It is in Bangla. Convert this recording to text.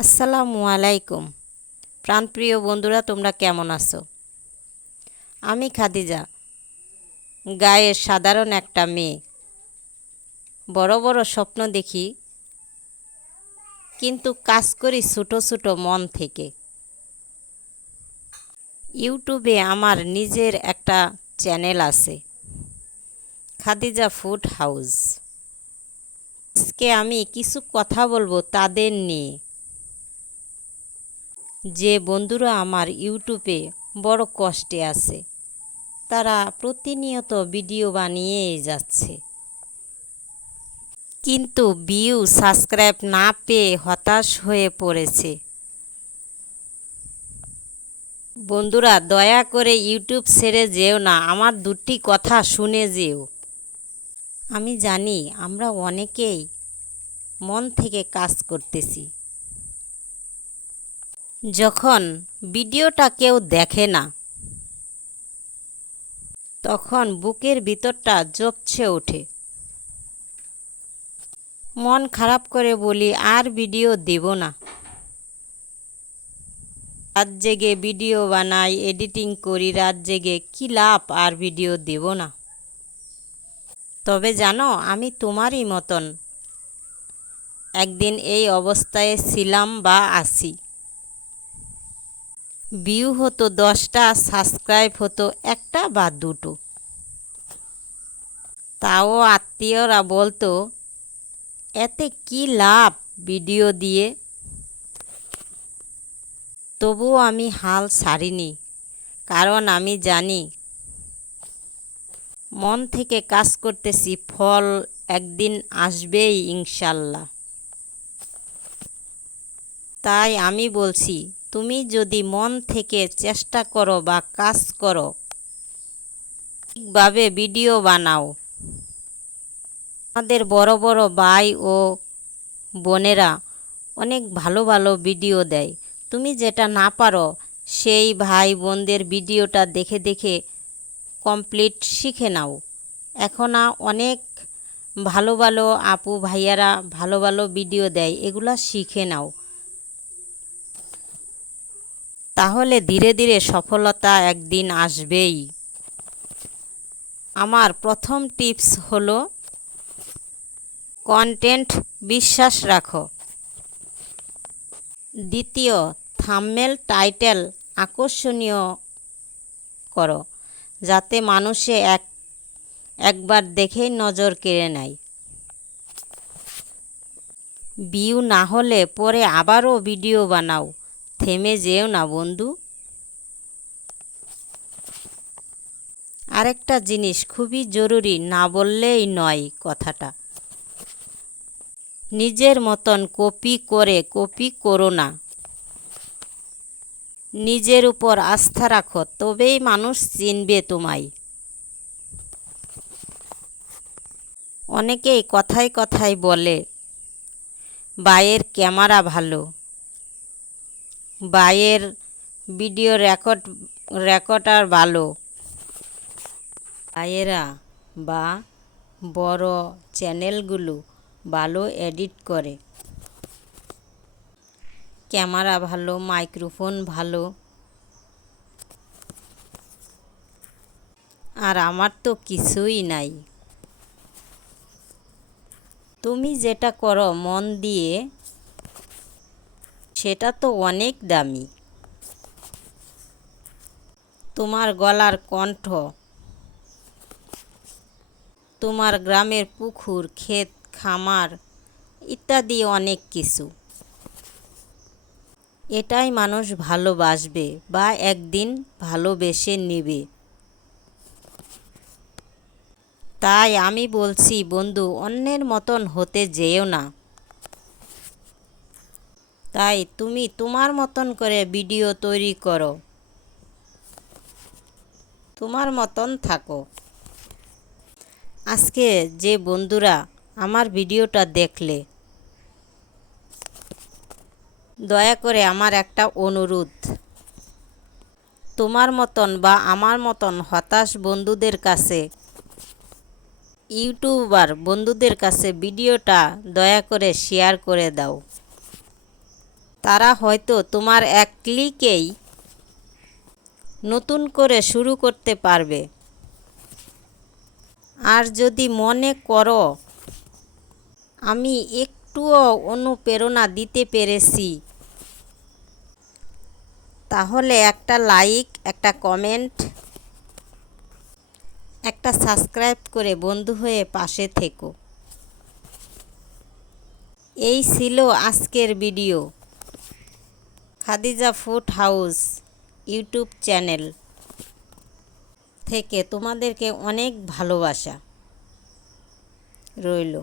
আসসালামু আলাইকুম। প্রাণপ্রিয় বন্ধুরা, তোমরা কেমন আছো? আমি খাদিজা, গায়ের সাধারণ একটা মেয়ে। বড় বড় স্বপ্ন দেখি, কিন্তু কাজ করি ছোট ছোট মন থেকে। ইউটিউবে আমার নিজের একটা চ্যানেল আছে, খাদিজা ফুড হাউস। আজকে আমি কিছু কথা বলবো তাদের নিয়ে, যে বন্ধুরা আমার ইউটিউবে বড় কষ্টে আছে। তারা প্রতিনিয়ত ভিডিও বানিয়েই যাচ্ছে, কিন্তু ভিউ সাবস্ক্রাইব না পেয়ে হতাশ হয়ে পড়েছে। বন্ধুরা, দয়া করে ইউটিউব ছেড়ে যেও না, আমার দুটি কথা শুনে যেও। আমি জানি আমরা অনেকেই মন থেকে কাজ করতেছি, যখন ভিডিওটা কেউ দেখে না তখন বুকের ভিতরটা জপছে ওঠে। মন খারাপ করে বলি, আর ভিডিও দেব না। রাত জেগে ভিডিও বানাই, এডিটিং করি রাত জেগে, কী লাভ? আর ভিডিও দেব না। তবে জানো, আমি তোমারই মতন একদিন এই অবস্থায় ছিলাম বা আছি। ভিউ হতো 10টা, সাবস্ক্রাইব হতো একটা বা দুটো। তাও আত্মীয়রা বলতো, এতে কি লাভ ভিডিও দিয়ে? তবুও আমি হাল ছাড়িনি, কারণ আমি জানি মন থেকে কাজ করতেছি, ফল একদিন আসবেই ইনশাল্লাহ। তাই আমি বলছি, তুমি যদি মন থেকে চেষ্টা করো বা কাজ করো, ঠিকভাবে ভিডিও বানাও। আমাদের বড় বড় ভাই ও বোনেরা অনেক ভালো ভালো ভিডিও দেয়। তুমি যেটা না পারো, সেই ভাই বোনদের ভিডিওটা দেখে দেখে কমপ্লিট শিখে নাও। এখন অনেক ভালো ভালো আপু ভাইয়ারা ভালো ভালো ভিডিও দেয়, এগুলা শিখে নাও। তাহলে ধীরে ধীরে সফলতা একদিন আসবেই। আমার প্রথম টিপস হলো, কন্টেন্ট বিশ্বাস রাখো। দ্বিতীয়, থাম্বনেল টাইটেল আকর্ষণীয় করো, যাতে মানুষে একবার দেখেই নজর কেড়ে নেয়। ভিউ না হলে পরে আবারও ভিডিও বানাও, থেমে যেও না বন্ধু। আরেকটা জিনিস খুবই জরুরি, না বললেই নয় কথাটা। নিজের মতন কপি করো না। নিজের উপর আস্থা রাখো, তবেই মানুষ চিনবে তোমায়। অনেকেই কথায় কথায় বলে, ক্যামেরা ভালো, ভাইয়ের ভিডিও রেকর্ডার ভালো। ভাইয়েরা বা বড় চ্যানেলগুলো ভালো এডিট করে, ক্যামেরা ভালো, মাইক্রোফোন ভালো, আর আমার তো কিছুই নাই। তুমি যেটা করো মন দিয়ে, সেটা তো অনেক দামি। তোমার গলার কণ্ঠ, তোমার গ্রামের পুকুর, ক্ষেত, খামার ইত্যাদি অনেক কিছু। এটাই মানুষ ভালোবাসবে বা একদিন ভালোবেসে নেবে। তাই আমি বলছি বন্ধু, অন্যের মতন হতে যেও না। তাই তুমি তোমার মতন করে ভিডিও তৈরি করো, তোমার মতন থাকো। আজকে যে বন্ধুরা আমার ভিডিওটা দেখলে, দয়া করে আমার একটা অনুরোধ, তোমার মতন বা আমার মতন হতাশ বন্ধুদের কাছে, ইউটিউবার বন্ধুদের কাছে ভিডিওটা দয়া করে শেয়ার করে দাও। তারা হয়তো তোমার এক ক্লিকেই নতুন করে শুরু করতে পারবে। আর যদি মনে করো আমি একটুও অনুপ্রেরণা দিতে পেরেছি, তাহলে একটা লাইক, একটা কমেন্ট, একটা সাবস্ক্রাইব করে বন্ধু হয়ে পাশে থেকো। এই ছিল আজকের video. Khadija food house YouTube channel থেকে তোমাদেরকে অনেক ভালোবাসা রইল।